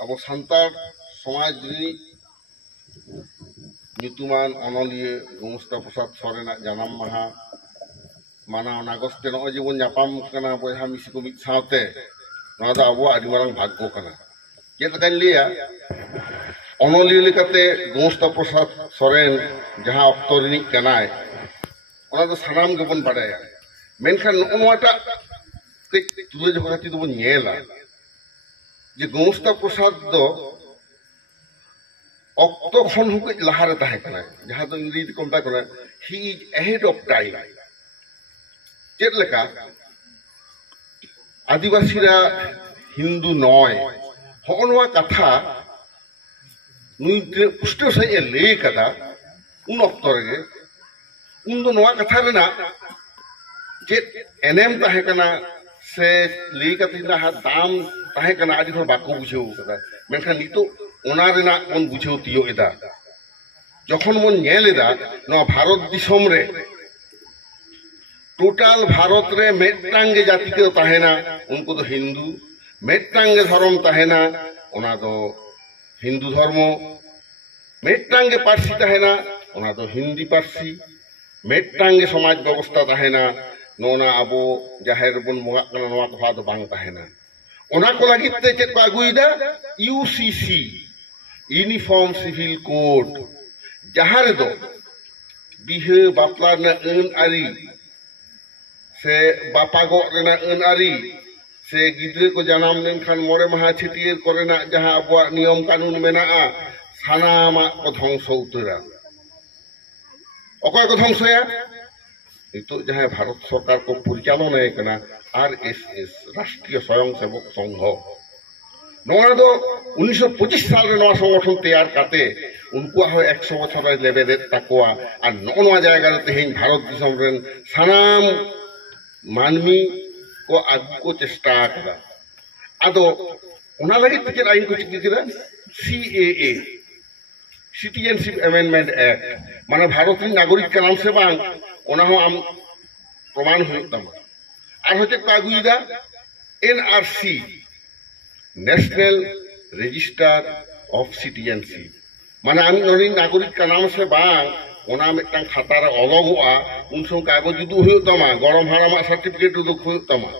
ᱟᱵᱚ ᱥᱟᱱᱛᱟᱲ ᱥᱚᱢᱟᱡᱽ ᱨᱤᱱᱤᱡ ᱧᱩᱛᱩᱢᱟᱱ ᱚᱱᱚᱞᱤᱭᱟᱹ ᱜᱚᱝᱥᱛᱟ ᱯᱨᱚᱥᱟᱫ ᱥᱚᱨᱮᱱᱟᱜ ᱡᱟᱱᱟᱢ ᱢᱟᱦᱟ ᱢᱟᱱᱟᱣ ᱱᱟᱜᱚᱥ ᱛᱮ ᱱᱚᱜᱼᱚᱭ ᱡᱮᱵᱚᱱ ᱧᱟᱯᱟᱢ ᱠᱟᱱᱟ ᱵᱚᱭᱦᱟ ᱢᱤᱥᱤ ᱠᱚ ᱢᱤᱫ ᱥᱟᱶᱛᱮ, ᱱᱚᱣᱟ ᱫᱚ ᱟᱵᱚᱣᱟᱜ ᱟᱹᱰᱤ ᱢᱟᱨᱟᱝ ᱵᱷᱟᱜᱽᱜᱚ ᱠᱟᱱᱟ। ᱪᱮᱫ ᱞᱮᱠᱟᱧ ᱞᱟᱹᱭᱟ, ᱚᱱᱚᱞᱤᱭᱟᱹ ᱞᱮᱠᱟᱛᱮ ᱜᱚᱝᱥᱛᱟ ᱯᱨᱚᱥᱟᱫ ᱥᱚᱨᱮᱱ ᱡᱟᱦᱟᱸ ᱚᱠᱛᱚ ᱨᱤᱱᱤᱡ ᱠᱟᱱᱟᱭ, ᱚᱱᱟ ᱫᱚ ᱥᱟᱱᱟᱢ ᱜᱮᱵᱚᱱ ᱵᱟᱰᱟᱭᱟ। ᱢᱮᱱᱠᱷᱟᱱ ᱱᱚᱜᱼᱚ ᱱᱚᱣᱟᱴᱟᱜ ᱠᱟᱹᱡ ᱛᱩᱞᱟᱹᱡᱚᱠᱷᱟ ᱠᱟᱛᱮ ᱫᱚᱵᱚᱱ ᱧᱮᱞᱟ যে গংস্তা প্রসাদ ᱫᱚ অক্ত ᱠᱷᱚᱱ ᱦᱚᱸ ᱠᱟᱹᱡ ᱞᱟᱦᱟᱨᱮ ᱛᱟᱦᱮᱸ ᱠᱟᱱᱟ, ᱡᱟᱦᱟᱸ ᱫᱚ ᱤᱝᱨᱮᱡᱤ ᱛᱮᱠᱚ ᱢᱮᱛᱟᱜ ᱠᱟᱱᱟ he is ahead of time. ᱪᱮᱫ ᱞᱮᱠᱟ আদিবাসীরা হিন্দু নয়, হᱚᱜᱼᱚ ᱱᱚᱣᱟ ᱠᱟᱛᱷᱟ ᱱᱩᱭ ᱯᱩᱥᱴᱟᱹᱣ ᱥᱟᱺᱦᱤᱡ ᱮ ᱞᱟᱹᱭ ᱠᱟᱫᱟ ᱩᱱ ᱚᱠᱛᱚ ᱨᱮᱜᱮ। ᱩᱱ ᱫᱚ ᱱᱚᱣᱟ ᱠᱟᱛᱷᱟ ᱨᱮᱱᱟᱜ ᱪᱮᱫ ᱮᱱᱮᱢ ᱛᱟᱦᱮᱸ ᱠᱟᱱᱟ ᱥᱮ ᱞᱟᱹᱭ ᱠᱟᱛᱮ ᱡᱟᱦᱟᱸ ᱫᱟᱢ ᱛᱟᱦᱮᱸ ᱠᱟᱱᱟ ᱟᱹᱰᱤ ᱦᱚᱲ ᱵᱟᱠᱚ ᱵᱩᱡᱷᱟᱹᱣ ᱠᱟᱫᱟ। ᱢᱮᱱᱠᱷᱟन ᱱᱤᱛᱚᱜ ᱚᱱᱟ ᱨᱮᱱᱟᱜ ᱵᱚᱱ ᱵᱩᱡᱷᱟᱹᱣ ᱛᱤᱭᱳᱜ ᱮᱫᱟ। যখন বন ᱧᱮᱞ ᱮᱫᱟ ᱱᱚᱣᱟ ᱵᱷᱟরত ᱫᱤᱥᱚᱢ ᱨᱮ টোটাল ভারত রে ᱢᱤᱫᱴᱟᱝ ᱜᱮ ᱡᱟᱹᱛᱤ ᱠᱚ ᱛᱟᱦᱮᱱᱟ, ᱩᱱᱠᱩ ᱫᱚ হিন্দু। ᱢᱤᱫᱴᱟᱝ ᱜᱮ ᱫᱷᱚᱨᱚᱢ ᱛᱟᱦᱮᱱᱟ, ᱚᱱᱟ ᱫᱚ হিন্দু ধর্ম। ᱢᱤᱫᱴᱟᱝ ᱜᱮ ᱯᱟᱹᱨᱥᱤ ᱛᱟᱦᱮᱱᱟ, ᱚᱱᱟ ᱫᱚ হিন্দি পার্সি। ᱢᱤᱫᱴᱟᱝ ᱜᱮ ᱥᱚᱢᱟᱡᱽ ᱵᱮᱵᱚᱥᱛᱷᱟ ᱛᱟᱦᱮᱱᱟ, ᱱᱚᱜᱼᱚ ᱟᱵᱚ ᱡᱟᱦᱮᱨ ᱨᱮᱵᱚᱱ ᱵᱚᱸᱜᱟᱜ ᱠᱟᱱᱟ ᱱᱚᱣᱟ ᱠᱚ ᱫᱚ ᱵᱟᱝ ᱛᱟᱦᱮᱱᱟ। ᱚᱱᱟ ᱠᱚ ᱞᱟᱹᱜᱤᱫ ᱛᱮ ᱪᱮᱫ ᱠᱚ ᱟᱹᱜᱩᱭᱮᱫᱟ? ইউসিসি ইউনিফর্ম সিভিল কোড, ᱡᱟᱦᱟᱸ ᱨᱮᱫᱚ ᱵᱤᱦᱟᱹ ᱵᱟᱯᱞᱟ ᱨᱮᱱᱟᱜ ᱟᱹᱱ ᱟᱹᱨᱤ ᱥᱮ ᱵᱟᱯᱟᱜᱚᱜ ᱨᱮᱱᱟᱜ ᱟᱹᱱ ᱟᱹᱨᱤ ᱥᱮ ᱜᱤᱫᱽᱨᱟᱹ ᱠᱚ ᱡᱟᱱᱟᱢ ᱞᱮᱱᱠᱷᱟᱱ ᱢᱚᱬᱮ ᱢᱟᱦᱟ ᱪᱷᱟᱹᱴᱭᱟᱹᱨ ᱠᱚᱨᱮᱱᱟᱜ ᱡᱟᱦᱟᱸ ᱟᱵᱚᱣᱟᱜ ᱱᱤᱭᱚᱢ ᱠᱟᱹᱱᱩᱱ ᱢᱮᱱᱟᱜᱼᱟ, ᱥᱟᱱᱟᱢᱟᱜ ᱠᱚ ধ্বংᱥ ᱩᱛᱟᱹᱨᱟ। ᱚᱠᱚᱭ ᱠᱚ ধ্বংᱥᱭᱟ? নিতোগ যাহাই ভারত সরকার কো পরিচালনায় কানা আরএসএস, রাষ্ট্রীয় স্বয়ংসেবক সংঘ। নওয়া দো 1925 সাল রে নওয়া সংগঠন তৈয়ার কাতে উনকু হয় 100 বছরের লেভেলে তাকোয়া। আর নওয়া জায়গা তেহিন ভারত দিশম রেন সানাম মানমি কো আগু কো চেষ্টা কাদা। আদো ওনা লাগি তে আইন কো চিকি কেদা সিএএ, সিটিজেনশিপ অ্যামেন্ডমেন্ট অ্যাক্ট, মানে ভারতের নাগরিক কানাম সে বাং ওনা হো আম প্রমাণ হয়ে তামা। আর হচ্ছে কাগুইদা NRC, national register of citizenship, মানে আমি ননি নাগরিক কানাম সে বাং ওনা মিটাং খাতার অলগোয়া উন সম কাগজ জুদু হয়ে তামা, গরম হারামা সার্টিফিকেট জুদু হয়ে তামা।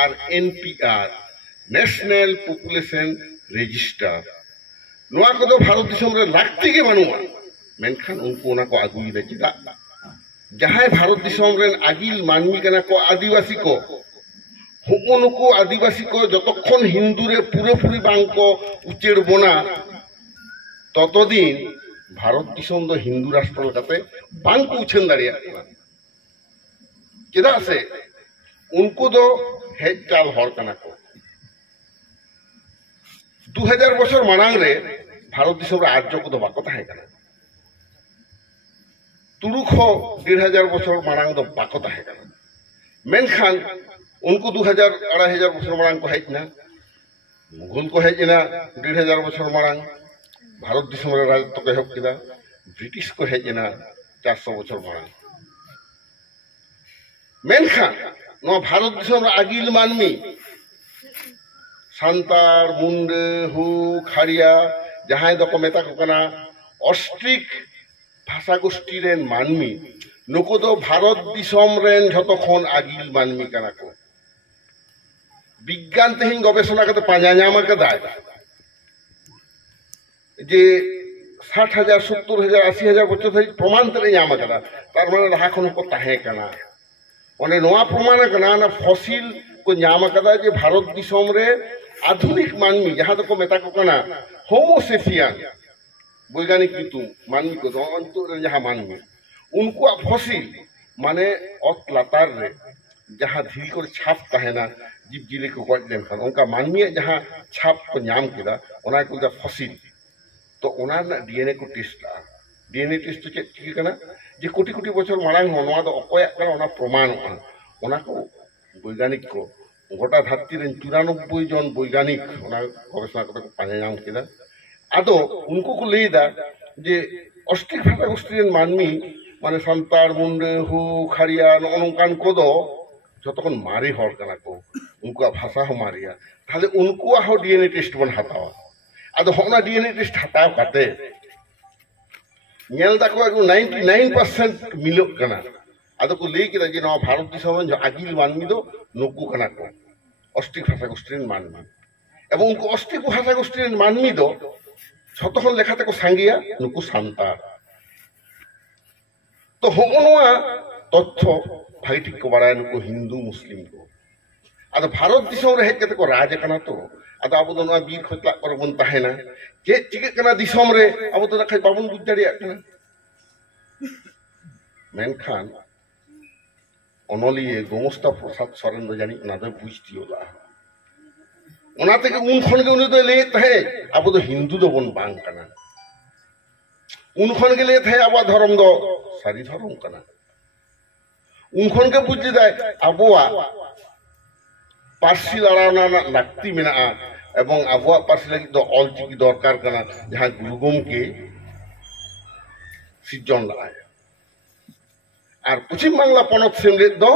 আর এনপিআর, ন্যাশনাল পপুলেশন রেজিস্টার, নোয়া কো তো ভারত দিশম রে লাগতে গে বানুয়া। মেনখান উনকু ওনা কো আগুইদা চিদা जहां भारत दिसम रेन आगिल मानमी कना को आदिवासी को, हुनुको आदिवासी को जतक्षण हिंदू रे पुरोपुरी बांग को उचेड़ बोना ततदिन भारत दिसम दो हिंदू राष्ट्र लकाते बांग को उछेन दाड़िया काना। चेदा से उनको दो हेज चाल हर कना को। 2000 बछर मांग रे भारत दिसम रे आर्य को दो बाको ताहे कना। तुरुख 1500 বছর মারাং দো বাকো তাহে কানা। মেনখান উনকু 2000-2500 বছর মারাং কো হেজ না, মুঘল কো হেজ না 1500 বছর মারাং, ভারত দিশম রে রাজত্ব কো হেব কিদা ব্রিটিশ কো হেজ না 400 বছর মারাং। মেনখান নো ভারত দিশম রে আगिल মানমি সান্তার, মুন্ডে, হু, খাড়িয়া যাহাই দকো মেতা কো কানা অস্ট্রিক ভাষা গোষ্ঠী রেন মানমি, নুকু দো ভারত দিশম রেন যতক্ষণ আगिल মানমি কানা কো। বিজ্ঞান তেহিন গবেষণা কাতে পাঁজা ñama কাদায় যে 60,000, 70,000, 80,000 বছর ধরে প্রমাণ তে ñama কাদা। তার মানে লাহা খন কো তাহে কানা মানে নোয়া প্রমাণ কানা না ফসিল কো ñama কাদা যে ভারত দিশম রে আধুনিক মানমি যাহা দকো মেতা কো কানা হোমোসেপিয়ান, বৈজ্ঞানিক ঋতু মানমি को অন্তর যাহা মানমি উনকু ফসিল মানে অত লাতার রে যাহা ধিল করে ছাপ তাহে না জীব জিলে को গজ লেনখান উনকা মানমি যাহা ছাপ को ñam কেদা ওনা কো দা ফসিল। তো ওনার না ডিএনএ को টেস্ট লা, ডিএনএ টেস্ট তো চেক ঠিক কানা যে কোটি কোটি বছর মারাং নোয়া দো অকয়া কানা ওনা প্রমাণ ওনা কো বৈজ্ঞানিক को গোটা ধাত্রী রেন 94 জন বৈজ্ঞানিক ওনা গবেষণা করতে পাঁজা ñam কেদা। আদো উনকু কো লেইদা যে অস্ট্রিক ভাষা গোষ্ঠীর মানমি মানে সান্তার, মুন্ডে, হু, খাড়িয়া নঙ্কান কোদো যতক্ষণ মারে হর কানা কো উনকুয়া ভাষা হো মারিয়া তাহলে উনকুয়া হো ডিএনএ টেস্ট বন হাতাওয়া আদো হনা ডিএনএ টেস্ট হাতাও কাতে ñel da ko 99% মিলক কানা আদো কো লেই কিনা যে নয়া ভারত দিশম আগিল মানমি দো নকু কানা কো অস্ট্রিক ভাষা গোষ্ঠীর মানমি এবং উনকু অস্ট্রিক ভাষা গোষ্ঠীর মানমি দো যতক্ষণ লেখাতে কো সাঙ্গিয়া নুকু সান্তার তো হগনোয়া তথ্য ভাই ঠিক को बाराय नुकु हिंदू मुस्लिम को आदो भारत दिसम रे हेज कते को राज कना तो आदो अब दो नवा बीर खतला कर बन ताहेना जे चिके कना दिसम रे अब तो रखाय बाबन बुझ दाड़िया कना मेनखान अनलिए गोमस्ता प्रसाद सरेन दो जानी ना दो बुझतियोला ओना तेके उन खन के उनि दो ले तहे अब दो हिंदू दो बन बांग कना उन खन के ले तहे अब धर्म दो सारी धर्म कना उनखन के बुझ दाय आबुआ पार्सी लड़ाना लाक्ति मेना एवं आबुआ पार्सी लगी दो अलचिकी दरकार कना जहां गुरुगम के सिजन लाय और पश्चिम बांगला पनत सेमलेट दो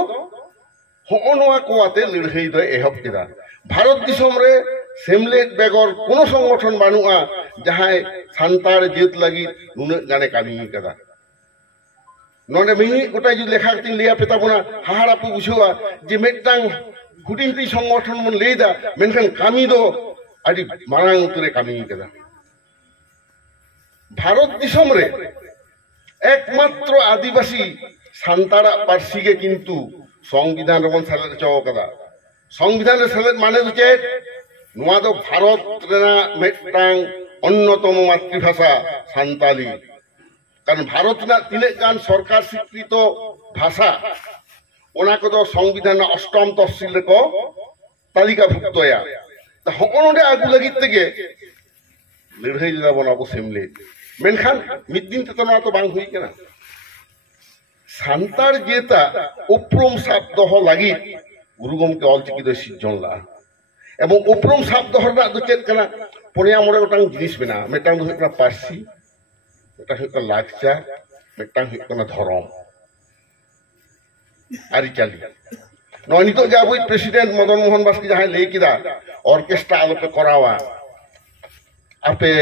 होनवा कोआते लड़ाई दो एहब केदा भारत दिसम रे सेमलेट बेगर कोनो संगठन बानुआ जहां सान्तार जेत लगी नुने गाने कामी केदा नोने मिहि गोटा जो लेखा तीन लिया पेता बना हाहाड़ा पे बुझुआ जे मेटांग हुडी हुडी संगठन मन लेदा मेनखान कामी दो आदि मारांग उतरे कामी केदा भारत दिसम रे एकमात्र आदिवासी सान्तारा पार्सी के किंतु संविधान रबन सेलेद चो कदा संविधान सेलेद माने दो चेत नोआ दो भारत रेना मेटांग अन्यतम मातृभाषा सान्ताली कारण भारत ना तीन गान सरकार स्वीकृत भाषा ओना को तो संविधान अष्टम तहसील को तालिकाभुक्तया तो हगनोडे आगु लगी तेगे लड़ाई दा बनाबो सेमले मेनखान मिद दिन ते तो बांग हुई केना सान्तार जेता उपरम साब दह लगी गुरुगम के अलचिकी दो सिजन ला एवं उपरम साब दह ना दो चेत केना पुनिया मोरे गोटांग जिनिस मेना मेटांग दो हेकना पार्सी लाचार धरम आरिचाली नितो अब प्रेसिडेंट मदन मोहन बास्के जहां लई किदा ऑर्केस्ट्रा आलोपे करावा आपे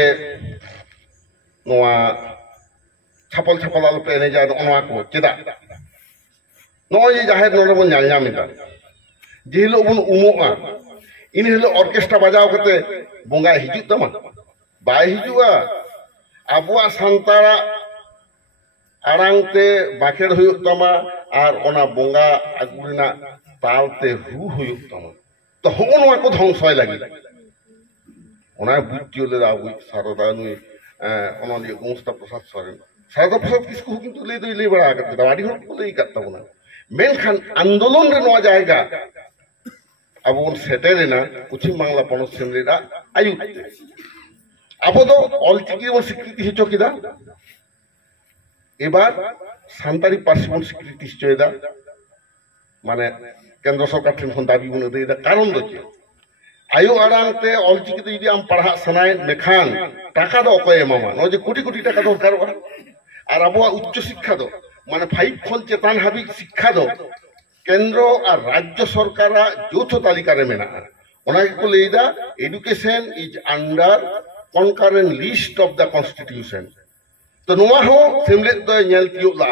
नोआ छापल छापल आलोपे एनेजा नोआ को चेदा नोय जे जाहेर नोरे बन नाल नामिदा जे हिलो बन उमोआ इन हिलो ऑर्केस्ट्रा बजाव कते बोंगा हिजु तमा बाय हिजुआ आबुआ सान्तारा आरांगते बाखेड़ हुयुक तमा और ओना बोंगा आगुरिना तालते रु हुयुक तमा तो हगनवा को ध्वंसय लगी ओना बुद्धियो ले आबु सारदा नुई ओनलिए गोमस्ता प्रसाद सरेन सारदा प्रसाद किसको किंतु ले दई ले बड़ा करते दावाडी हर को लई करता बना मेनखान आंदोलन रे नवा जाएगा अब उन सेटेरेना पश्चिम बांगला पनत सेमलेदा आयुते अब तो अलचिकी स्वीकृति हेचो किदा एबार सान्तारी पार्सी बन स्वीकृति चेदा माने केंद्र सरकार ठेन खन दाबी बन देदा कारण दो चे आयु आरांगते अलचिकी तो यदि आम पढ़ा सनाय मेखान टाका दो अकय एमामा न जे कोटी कोटी टाका दरकारवा और आबो उच्च शिक्षा दो माने 5 खन चेतान हाबि शिक्षा दो केंद्र और राज्य सरकार यौथ तालिका रे मेना ओना को लेदा education is under concurrent list of the constitution तो नोआ हो सेमलेट दो नेल तियोला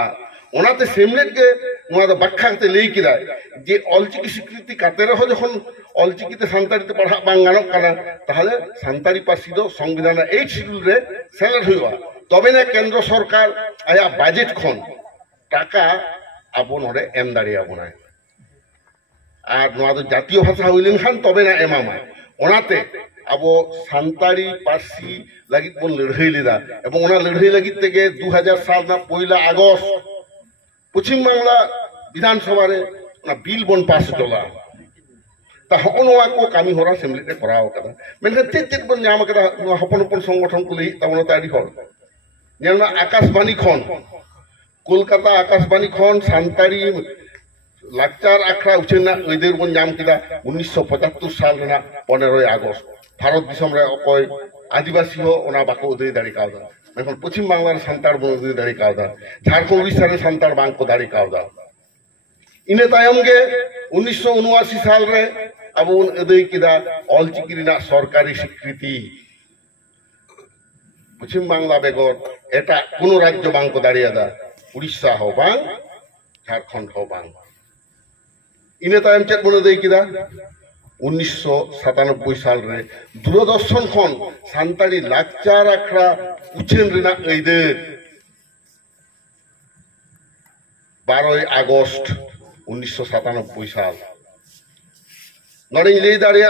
ओनाते सेमलेट के नोआ दो बाखा ते लेई किदा जे अलचिकी स्वीकृति काते रहो जखन अलचिकी ते सान्तारी ते पढ़ा बांग गानो काना ताहले सान्तारी पार्सी दो संविधान 8 शिड्यूल रे सेलेक्ट हुआ तबे ना केंद्र सरकार आया बजेट खन टाका आबो नोरे एम दाड़िया बनाय आर नोआ दो जातीय भाषा हइलेन खान तबे ना एमामा ओनाते अब सान्तारी पार्सी लगी बन लड़ाई लेदा एवं ओना लड़ाई लगी तेगे 2000 साल ना पहिला अगस्त पश्चिम बांगला विधानसभा रे ना बिल बन पास चला ता हगनवा को कामी होरा सेमलेटे कराव कदा मेनखान चेत बन नाम कदा हपन हपन संगठन को लई तावना ताडी हल नेलना आकाशबाणी खन कोलकाता आकाशबाणी खन सान्तारी लाचार आखड़ा उछेना ओइदेर बन नाम किदा 1975 साल ना 15 अगस्त भारत दिसम रे अकय आदिवासी हो ओना बाको उदय दाड़ी कावदा मेखन पश्चिम बांगलार सान्तार बन उदय दाड़ी कावदा झारखंड उड़ीसा रे सान्तार बांग को दाड़ी कावदा इन तायम गे 1979 साल रे अब उन अदय किदा ऑलचिकी रिना सरकारी स्वीकृति पश्चिम बांग्ला बेगर एटा कोनो राज्य बांग को दाड़ियादा उड़ीसा हो बांग झारखंड हो बांग इन तायम चेक बन अदय किदा 1997 साल रे दूरदर्शन खन सान्ताड़ी लाकचार आखड़ा उछेन रिना अयदर 12 अगस्त 1997 साल नड़े लई दाड़िया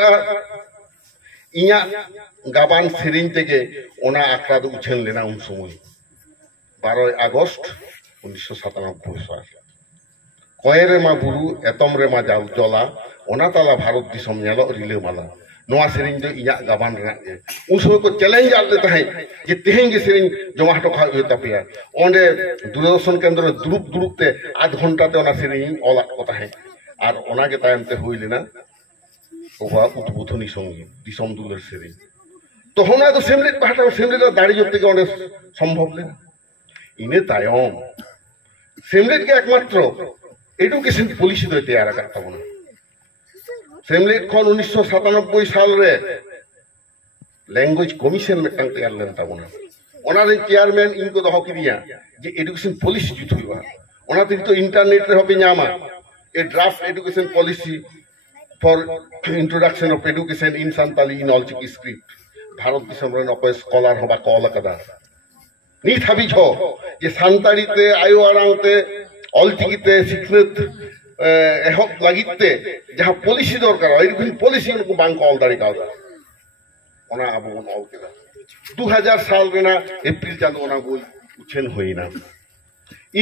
इया गाबान सेरिन तेगे ओना आखड़ा दो उछेन लेना उन समय 12 अगस्त 1997 साल कयरे मा बुरु एतम रे मा जला ओना ताला भारत दिसम नेलो रिले माला नोआ सेरिन दो इया गाबान रे उन समय को चैलेंज आले तहे जे तेहें गे सेरिन जमा हटो खा तापिया ओंडे दूरदर्शन केंद्र दुरुप दुरुप ते आध घंटा ते ओना सेरिन ओला को तहे आर ओना गे तायम ते हुई लेना ओवा उद्बोधनी संगीत दिसम दुलर सेरिन तो होना तो सेमलेट बाटा सेमलेट दाड़ी जोते के ओंडे संभव लेना इने तायम सेमलेट के एकमात्र एडुकेशन पॉलिसी दो तैयार करता बना सेमलेट खन 1997 साल रे लैंग्वेज कमीशन में तैयार लेता बना ओना रे चेयरमैन इनको दो किदिया जे एडुकेशन पॉलिसी जुत हुआ ओना दिन तो इंटरनेट रे होबे न्यामा a draft education policy for introduction of education in Santali in Ol Chiki script Bharat दिसम रे नपय स्कॉलर होबा कॉल कदा नी थाबी छो जे सांताली ते आयो आरांग ते ऑलचिकी ते सिखनत एहब लागिते जहां पॉलिसी दरकार एडुकेशन पॉलिसी उनको बैंक ऑल दाड़ी का ओना अब उन ऑल केदा 2000 साल रेना एप्रिल चांदो ओना को उछेन होइना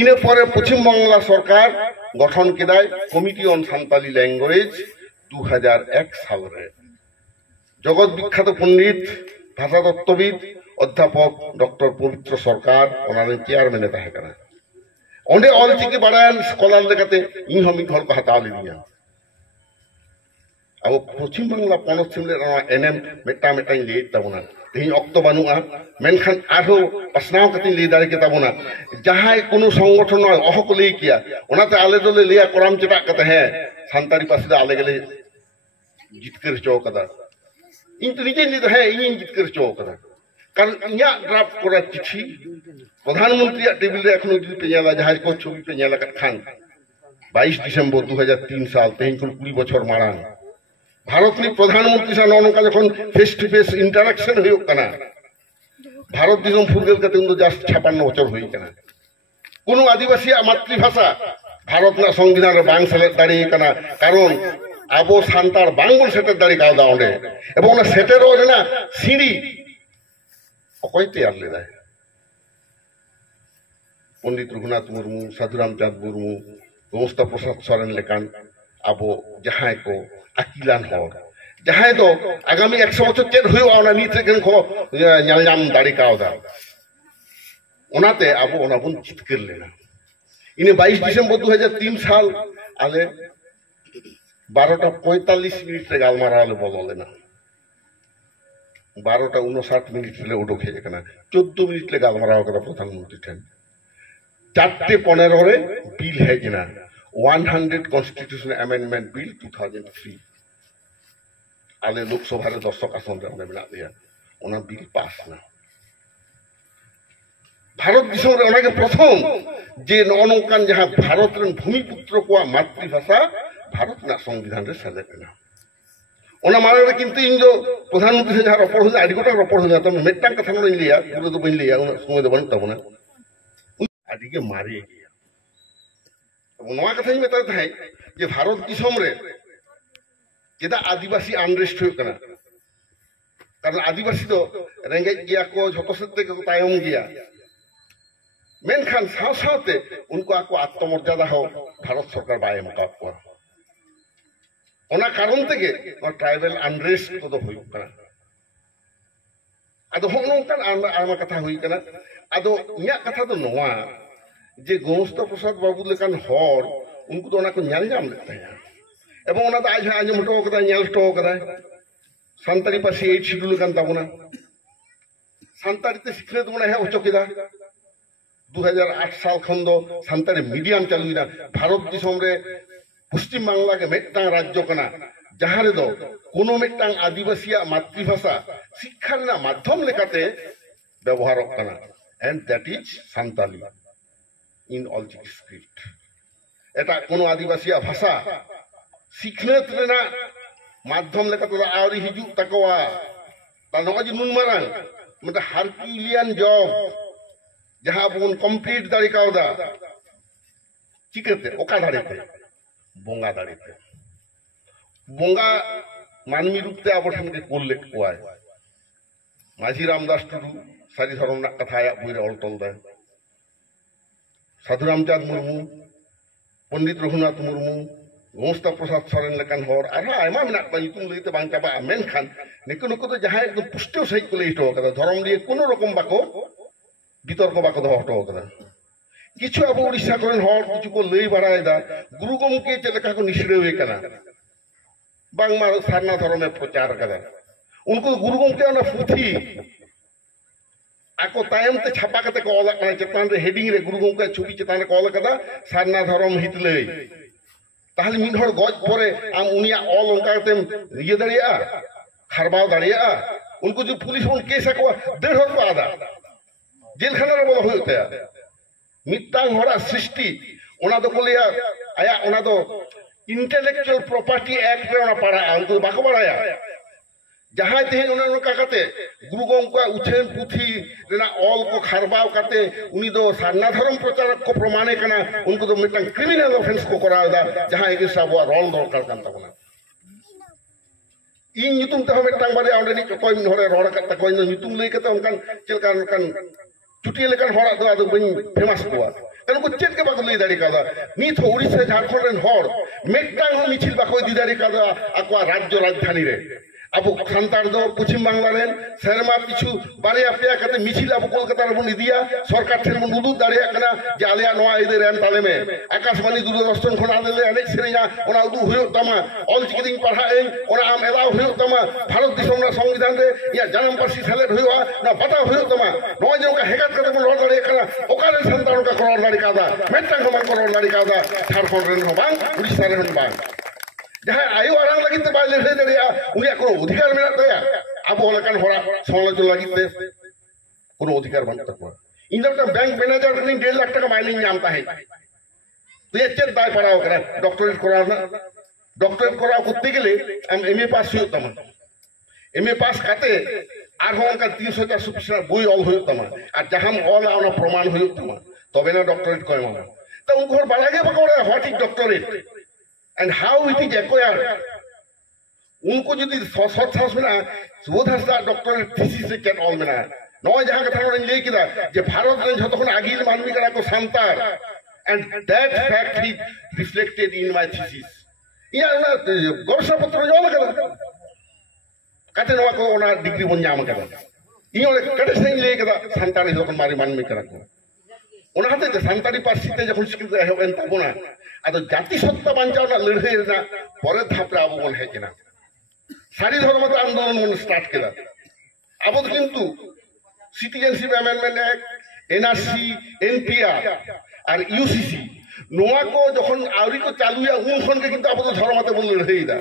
इने परे पश्चिम बांग्ला सरकार गठन केदाय कमिटी ऑन सांताली लैंग्वेज 2001 साल रे जगत विख्यात पंडित भाषा तत्वविद अध्यापक डॉक्टर पवित्र सरकार ओना चेयरमैन ताहे कना ओंडे ऑलचिकी बड़ान स्कॉलर लेकाते इन हम घर को हटा लिया अब पश्चिम बांग्ला पनत सिमले एनएम मेटा मेटा ले तबना तेही अक्तो बानुआ मेनखान आरो पसनाव कति ले दारे के तबना जहां कोनो संगठन अहक ले किया ओनाते आले दोले लिया कोराम चटा कते है सांतारी पासे आले गेले जितकर चौकदा इन तो निजे नि तो है इन जितकर चौकदा कारण इया ड्राफ्ट कोरा चिठी प्रधानमंत्री टेबिल रे एखनो जुदी पे नेला जहाज को छवि पे नेला खान 22 दिसंबर 2003 साल तेहिन कुल 20 बछर मारान भारत नि प्रधानमंत्री सा नौका जखन फेस टू फेस इंटरेक्शन होयो कना भारत दिसम फुरगेल कते उन जस्ट 56 बछर होई कना कोनो आदिवासी मातृभाषा भारत ना संविधान रे बांग सेले दाड़ी कना कारण आबो सांतार बांगुल सेटे दाड़ी का दाउंडे एबं ना सेटे रो ना सीढ़ी अकय तैयार ले दाय पंडित रघुनाथ मुर्मू साधुराम चांद मुर्मू गोस्ता प्रसाद सोरेन लेकान आबो जहां को अकिलान हर जहां दो आगामी 100 बछर चेद हुयो ओना नीत रेन को ᱧᱮᱞ ᱧᱟᱢ दाड़ी कावदा ओनाते आबो ओना बुन जितकर लेना इने 22 दिसंबर 2003 साल आले 12:45 मिनिट रे गालमाराव ले बोलो लेना 12:59 मिनिट ले उडो खेजे कना 14 मिनिट ले गालमाराव करा प्रधानमंत्री ठेन 4:15 रे बिल हेजना 100 कॉन्स्टिट्यूशन अमेंडमेंट बिल 2003 आले लोकसभा रे दर्शक आसन रे मेना दिया ओना बिल पास ना भारत दिसम रे ओना के प्रथम जे नौकान जहां भारत रे भूमिपुत्र को मातृभाषा भारत ना संविधान रे सेलेक्ट ओना मारे किंतु इन जो प्रधानमंत्री से जहां रपड़ हो आडी गोटा रपड़ हो जाता मेटा कथा न लिया पूरे तो बन लिया उन समय दे बन तबना आडी के मारे गया अब नवा कथा ही मेता है जे भारत दिसम रे जेदा आदिवासी अनरेस्ट हो कना कारण आदिवासी तो रेंगे गया को झतो सत्ते को तायम गया मेनखान साव सावते उनको आको आत्ममर्यादा हो भारत सरकार बायम का को ओना कारण तेगे ट्राइबल अनरेस्ट को तो हुई कना आदो होनो कान आमा कथा हुई कना आदो इया कथा तो नोआ जे गोस्ता प्रसाद बाबू लेकान हर उनको तो ओना को ᱧᱮᱞ ᱧᱟᱢ लेते हैं एवं ओना तो आज आंजम हटो कदा ᱧᱮᱞ हटो कदा सांतारी पासी 8 शेड्यूल कान ताबोना सांतारी ते सिखने तो है ओचो केदा 2008 साल खन दो सांतारी मीडियम चालुइना भारत दिसम रे पश्चिम बांगला के मिट्टांग राज्य कना जहां रे दो कोनो मिट्टांग आदिवासी मातृभाषा शिक्षा रेना माध्यम लेकाते व्यवहार कना and that is Santali in Ol Chiki script एटा कोनो आदिवासी भाषा सिखनेत रेना माध्यम लेकाते आवरी हिजु तकवा ता नगजी नुन मारांग मतलब हार्किलियन जॉब जहां बन कंप्लीट दाड़ी कावदा चिकते ओका दाड़ीते बोंगा दाड़ीते बोंगा मानवी रूपते आबो ठेन के कोल लेट कोआय माझी रामदास टुडू सारी धर्म ना कथा आया बुइरे ऑल तोल दे साधु रामचांद मुर्मू पंडित रघुनाथ मुर्मू गोस्ता प्रसाद सोरेन लेकान हर आरो आयमा मेना बा युतुम लईते बांग चाबा मेनखान निको नुको तो जहां एकदम पुष्टियो सहित को लई हटो कदा धर्म लिए कोनो रकम बाको बितर्क बाको दो हटो कदा किछु अब उड़ीसा करेन हर किछु को लई बाड़ायदा गुरु गमके चेलका को निश्रेवे कना बांगमा सारना धर्मे प्रचार कदा उनको गुरु गमके ना पुथी आको तायम ते छापा कते को ऑल कना चेतान रे हेडिंग रे गुरु गमके छवि चेतान रे कॉल कदा सारना धर्म हितले ताहले मिन हर गज परे आम उनिया ऑल उनका तेम ये दड़िया खरबाव दड़िया उनको जो पुलिस उन केस को 1.5 को आदा जेल खाना रे बोला होते मित्तांग हरा सृष्टि ओना दो को लिया आया ओना दो इंटेलेक्चुअल प्रॉपर्टी एक्ट रे ओना पड़ा उनको बाको पड़ाया जहां ते ओना काकते गुरु गमका उछेन पुथी रेना ऑल को खरबाव करते उनी दो सारना धर्म प्रचारक को प्रमाणे कना उनको तो मित्तांग क्रिमिनल ऑफेंस को करादा जहां एक साबवा रोल दरकार कान तबना इन नितुम ते मित्तांग बारे आउंडे नि कोय मिन हरे रोड कता कोय नितुम लई कते उनकान चेलकान कान चुटी लेकान हरा दो आदो बन फेमस कोआ कन को चेत के बाको लई दाड़ी कादा नित ओडिसा झारखंड रेन हर मित्तांग मिছিল बाको दि दाड़ी कादा आकवा राज्य राजधानी रे अब सान्तार दो पश्चिम बांगला रेन शहरमा पिछु बारिया पेया कते मिছিল अब कोलकाता रे बन इदिया सरकार ठेन बन उदु दाड़िया कना जे आलिया नोआ इदे रेन ताले में आकाशवाणी दूरदर्शन खन आले अनेक सेरेया ओना उदु हुयो तमा ऑल चिकिदिंग पढ़ा एन ओना आम एलाव हुयो तमा भारत दिसम ना संविधान रे या जन्म पासी सेलेक्ट हुयो ना बता हुयो तमा नोआ जो का हेगात कते बन रोड दाड़िया कना ओकारे सान्तार का करोड़ दाड़ी कादा मेट्टांग खमान करोड़ दाड़ी कादा झारखंड रेन हो बांग उड़ीसा रेन बांग जहां आयु आराम लगी ते बाय लेहे दरिया उनी को अधिकार मेना तया अब ओलकान होरा समालोचना लगी ते कोनो अधिकार बन तक इंदर बैंक मैनेजर कनी 1.5 लाख टाका माइनिंग नामता है तो ये चेत दाय पड़ाओ करा डॉक्टरेट कराना डॉक्टरेट कराओ करते गेले हम एमए पास हुयो तमा एमए पास काते आर हों का 300-400 पृष्ठ बोई ऑल हुयो तमा और जहां ऑल आना प्रमाण हुयो तमा तबे ना डॉक्टरेट कय मामा तो उनको बालागे बकोड़ा what is doctorate and how it is acquired उनको यदि सच में ना what has that doctorate thesis can all में ना नौ जहाँ का थाना ले किदा जे भारत में जो तो कोन आगिल मानवी करा को सांतार and that fact is reflected in my thesis या ना गौरव पत्र जो लगा कते नवा को ना डिग्री बन जाम करा इयो ले कटे से ले किदा सांतार जो कोन मारी मानवी करा को ओना हते सांतारी पार्टी ते जखन स्किल है एन तबना आदो जाति सत्ता बांचावना लड़ाई रेना परे धापरे आबो बन हेकिना सारी धर्म आंदोलन मन स्टार्ट केदा आबो किंतु citizenship amendment act NRC NPR और यूसीसी नोआ को जखन आवरी को चालुया उन खन के किंतु आबो धर्मते बन लड़ाई दा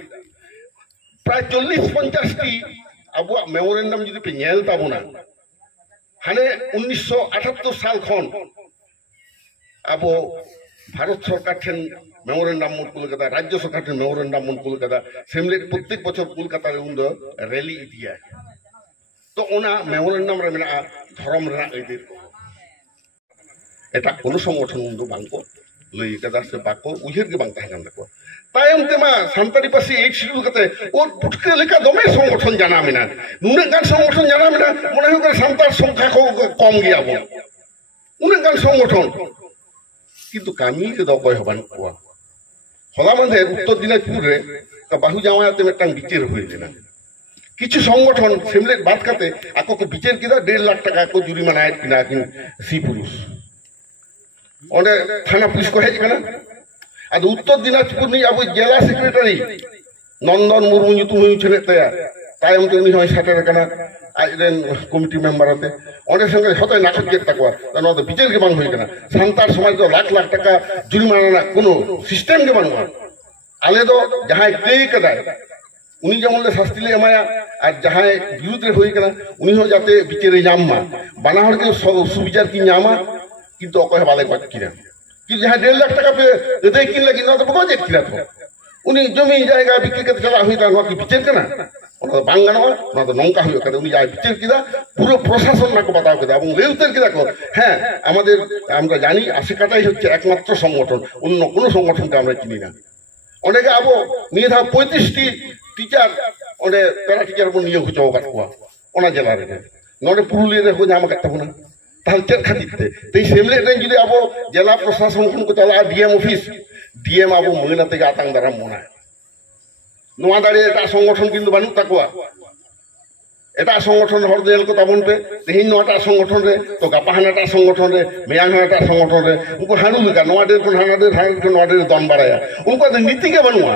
प्राय 40-50 टी आबो मेमोरेंडम जदि पे नेल ताबोना हाने 1978 साल खन आबो भारत सरकार ठेन मेमोरेंडम मन कोलकाता राज्य सरकार ठेन मेमोरेंडम मन कोलकाता सेमले प्रत्येक बछर कोलकाता रे उन रैली इदिया तो ओना मेमोरेंडम रे मेना धर्म रे आइदे एटा कोनो संगठन उन दो बांको लई कदा से बाको उहिर के बांका हन को तायम तेमा सान्तारी पासी एक शिड्यूल कते ओ पुटके लेका दमे संगठन जाना मेना नुने गान संगठन जाना मेना मने हो सान्तार संख्या को कम गया बो उने गान संगठन किंतु कामी के दो कोय हबान को हला माने उत्तर दिनाजपुर रे का बाहु जावाते मेटांग बिचेर होय लेना किछु संगठन सेमलेट बात करते आको को बिचेर किदा 1.5 लाख टाका को जुरिमाना आय किना कि सी पुलिस ओंडे थाना पुलिस को हेज कना आद उत्तर दिनाजपुर नि अब जिला सेक्रेटरी नंदन मुर्मू ᱧᱩᱛᱩᱢ हुई छले तया तायम तो नि होय साटर कना आजरेन कमिटी मेंबर आते ओंडे संगे हतय नाटक के तकवा न तो बिचेर के बांग होय कना सांतार समाज तो लाख लाख टाका जुरिमाना कोनो सिस्टम के बांग आले दो जहां कई कदाय उनी जेमन ले शास्ति ले एमाया और जहां विरुद्ध रे होई कना उनी हो जाते बिचारे नामा बाना हर के सुविचार की नामा किंतु अकय बाले गज किना कि जहां 1.5 लाख टाका पे अदय किन लगी ना तो गज किना तो उनी जमी जायगा बिक्री करते चला हुई ता की बिचार कना ओना बांग गानवा ना तो नंका हुई कदा उनी जाय बिचार किदा পুরো প্রশাসন নাকে বাতাও কেদা এবং লেউতের কি দেখো হ্যাঁ আমাদের আমরা জানি আশিকাটাই হচ্ছে একমাত্র সংগঠন অন্য কোনো সংগঠনকে আমরা চিনি না অনেকে আবো নিয়ে থাকা 35টি টিচার ওনে প্যারা টিচার বন নিয়োগ হচ্ছে ওকাত কোয়া ওনা জেলা রে নরে পুরুলিয়া রে হো জামা কাটতে না তাহলে চেক খাতিতে তেই সেমলে রে যদি আবো জেলা প্রশাসন কোন চালা ডিএম অফিস ডিএম আবো মহিলা থেকে আতাং দ্বারা মনে নোয়া দাঁড়িয়ে এটা সংগঠন কিন্তু বানু তাকুয়া এটা সংগঠন হর দেল কথা বলবে তেহিন নটা সংগঠন রে তো গাপাহানাটা সংগঠন রে মেয়াংহানাটা সংগঠন রে উनको হানু লিকা নোয়াদের কোন হানাদের হানাদের নোয়াদের দন বাড়ায়া উनको নীতি কে বানুয়া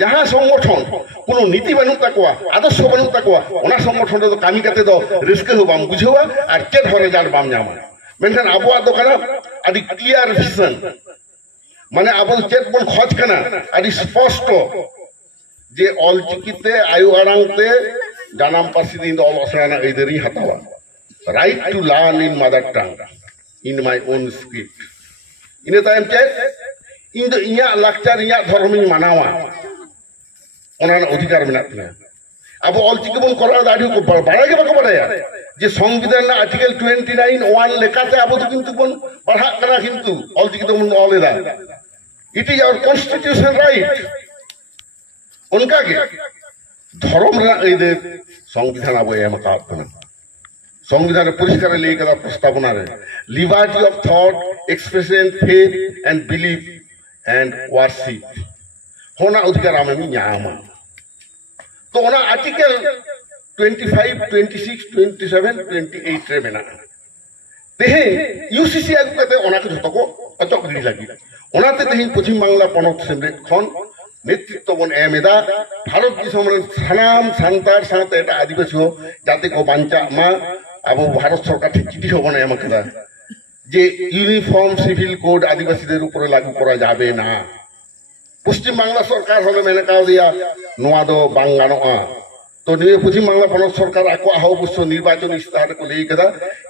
যাহা সংগঠন কোন নীতি বানু তাকুয়া আদর্শ বানু তাকুয়া ওনা সংগঠন তো কামি কাতে দো রিস্ক হবাম বুঝেওয়া আর চেট হরে যার বাম জামা মেনখান আবুয়া দোকানা আদি ক্লিয়ার ভিশন মানে আবু চেট বন খোঁজ কানা আদি স্পষ্ট যে অলচিকিতে আয়ু আড়াংতে janam pasti din all osana ideri hatawa right to learn in mother tongue in my own script ine time che indo inya lakchar inya dharmi manawa ona adhikar menat na abo all chiki bon korar dadi ko bada ke bako badaya je সংবিধান na article 29 1 lekate abo to kintu bon padha kana kintu all chiki to mon all eda it is our constitutional right unka ke ধর্ম এদের সংবিধান আবো এমকা আপনা সংবিধানের পরিষ্কার লিখা প্রস্তাবনা রে liberty of thought expression faith and belief and worship হোনা অধিকার আমি নিয়ামা তো ওনা আর্টিকেল 25 26 27 28 রে মেনা তেহে ইউসিসি আগু কাতে ওনাকে যতকো অচক গড়ি লাগি ওনাতে তেহি পশ্চিম বাংলা পনক সেমরে খন नेतृत्व बन एमेदा भारत दिसम सानाम सान्तार साथ एटा आदिवासी जाति को बांचा मा अब भारत सरकार चिठी हबन एम केदा जे यूनिफॉर्म सिविल कोड आदिवासीদের উপরে लागू করা যাবে না পশ্চিম বাংলা সরকার হলে মেনে কাও দিয়া নোয়া দো বাঙ্গানোয়া তো নিয়ে পশ্চিম বাংলা পনক সরকার আকো আহো বস্ত নির্বাচন ইস্তাহার কো লেই কেদা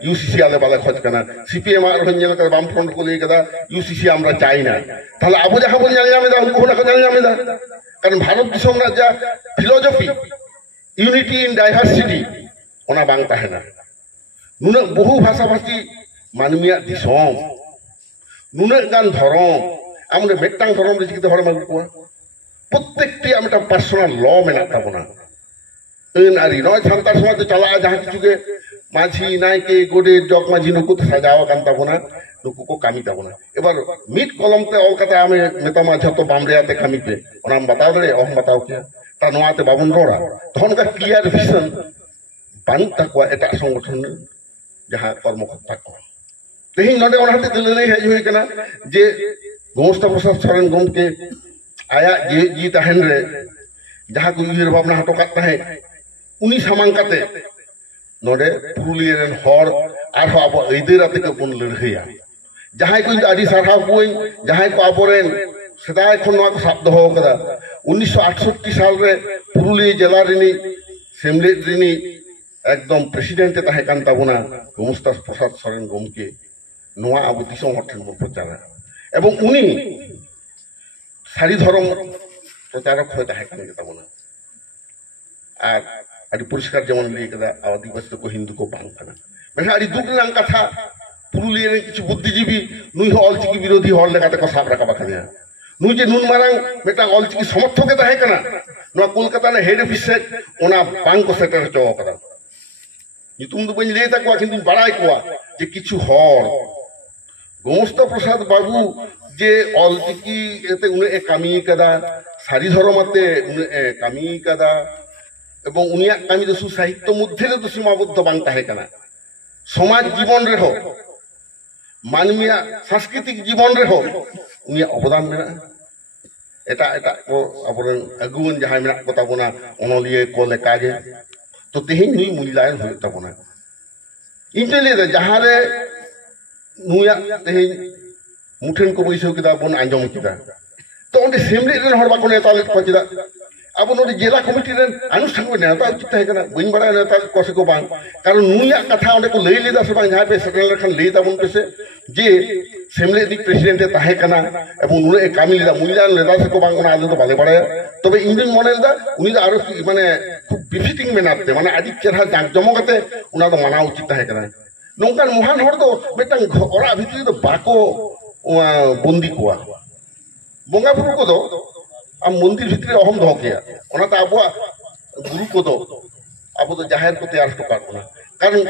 ইউসিসি আলে বালা খোঁজ কানা সিপিএম আর হঞ্জল কা বাম ফ্রন্ট কো লেই কেদা ইউসিসি আমরা চাই না তাহলে আবু যাহা বল জানি আমি দা উनको না জানি আমি দা কারণ ভারত দিশম না যা ফিলোসফি ইউনিটি ইন ডাইভার্সিটি ওনা বাং তাহে না নুনা বহু ভাষাভাষী মানমিয়া দিশম নুনা গান ধরম আমনে মেট্টাং ধরম রে চিকিতে হর মাগু কোয়া প্রত্যেকটি আমরা পার্সোনাল ল মেনা তাবনা नारी नय सान्तार समाज तो चला जहाँ किचुके माझी नायके गोडे जग माझी नुकु साजावा कान ताबोना नुकु को कामी ताबोना एबार मिट कलम ते ऑल कता आमे मेता मा जतो बामरेयाते कामी पे ओनाम बताओ दे ओम बताओ क्या ता नोआते बाबन रोड़ा तखन का क्लियर विजन बान ताकवा एटा संगठन जहाँ कर्मकर्ता को तेही नडे ओनाते दिले हेज होई कना जे गोस्ता प्रसाद सरन गमके आया जी तहन रे जहाँ को उयर भावना हटो काता है उनी सामांकाते नोडे पुरुलियन हर आरो अब एदेराते के बन लड़हैया जहां को आदि सारहाव कोई जहां को आबोरेन सदाय खन नवा को साब दहो कदा 1968 साल रे पुरुलिया जिला रिनी सेमले रिनी एकदम प्रेसिडेंट ताहे कान ताबोना गोमस्ता प्रसाद सरन गमके नवा अब दिसम हटन प्रचार एवं उनी सारी धर्म प्रचारक হয়ে তাহে কান তাবনা আর আদি পরিষ্কার যেমন লিখা আদিবাসী को हिंदू को बांग काना মানে আদি দুগলাং কথা পুরুলিয়ার কিছু বুদ্ধিজীবী নুই অলচিকি বিরোধী হল লেখাতে को সাব রাখা বাখানে নুই যে নুন মারাং মেটা অলচিকি সমর্থকে তাহে কানা নো কলকাতা নে হেড অফিস से ওনা বাंग को সেটার চো করা নিতুম দু বইন লেতা কোয়া কিন্তু বাড়াই কোয়া যে কিছু হর গোমস্তা প্রসাদ বাবু যে অলচিকি এতে উনি কামি কাদা সারি ধর্মতে উনি কামি কাদা এবং উনিয়া কামি দসু সাহিত্য মধ্যে তো সীমাবদ্ধ বাং তাহে কানা সমাজ জীবন রে হো মানমিয়া সাংস্কৃতিক জীবন রে হো উনিয়া অবদান মেনা এটা এটা को আবরন আগুন যাহা মেনা কথা বনা অনলিয়ে কোলে কাগে তো তেহি নুই মূল্যায়ন হই তাবনা ইন্টেলিয়ে যাহারে নুয়া তেহি मुठेन को बैसो किदा बन आंजम किदा तो उन्हें सेमली रेन हर बाको नेता ले पहुंचदा अब नोडे जिला कमिटी रेन अनुष्ठान को नेता उचित है कना बइन बड़ा नेता को से को बांग कारण नुया कथा उन्हें को लई लेदा से बांग जहां पे सेटल रखन लई ताबुन पे से जे सेमली दी प्रेसिडेंट ताहे कना एबं नुले कामी लेदा मुइला लेदा से को बांग ना आदो तो बाले बड़ा तबे इंडियन मॉडल दा उनी दा आरो माने खूब बिफिटिंग मेनाते माने आदि चेहरा जाक जमगते उना तो माना उचित है कना नोंकान महान हर तो बेटांग ओरा भितरी तो बाको बंदी कोआ बोंगा बुरु को दो आम मंदिर भितरे अहम दो गया ओनाता अबुआ गुरु को दो अब तो जाहिर को तैयार तो करना कारण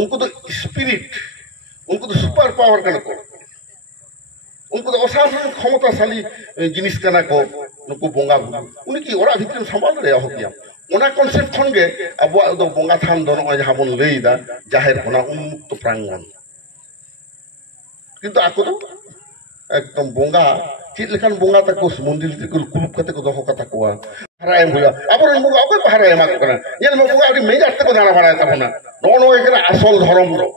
उनको तो स्पिरिट उनको तो सुपर पावर कना को उनको तो असाधारण क्षमताशाली जिनिस कना को नुको बोंगा बुरु उनकी ओरा भितरे संभाल रे हो गया ओना कॉन्सेप्ट खन गे अबुआ तो बोंगा थान दो न जहां बन लईदा जाहिर कोना उन्मुक्त प्रांगण किंतु आको तो एकदम बोंगा चीज लेकिन बोंगा तक उस मंदिर से कुलुप कते को दोहो कता को हराय हुआ अब बोंगा अब हराय मा कना ये बोंगा अभी मेज आते को दाना बड़ा तबना नो नो एकरा असल धर्म रो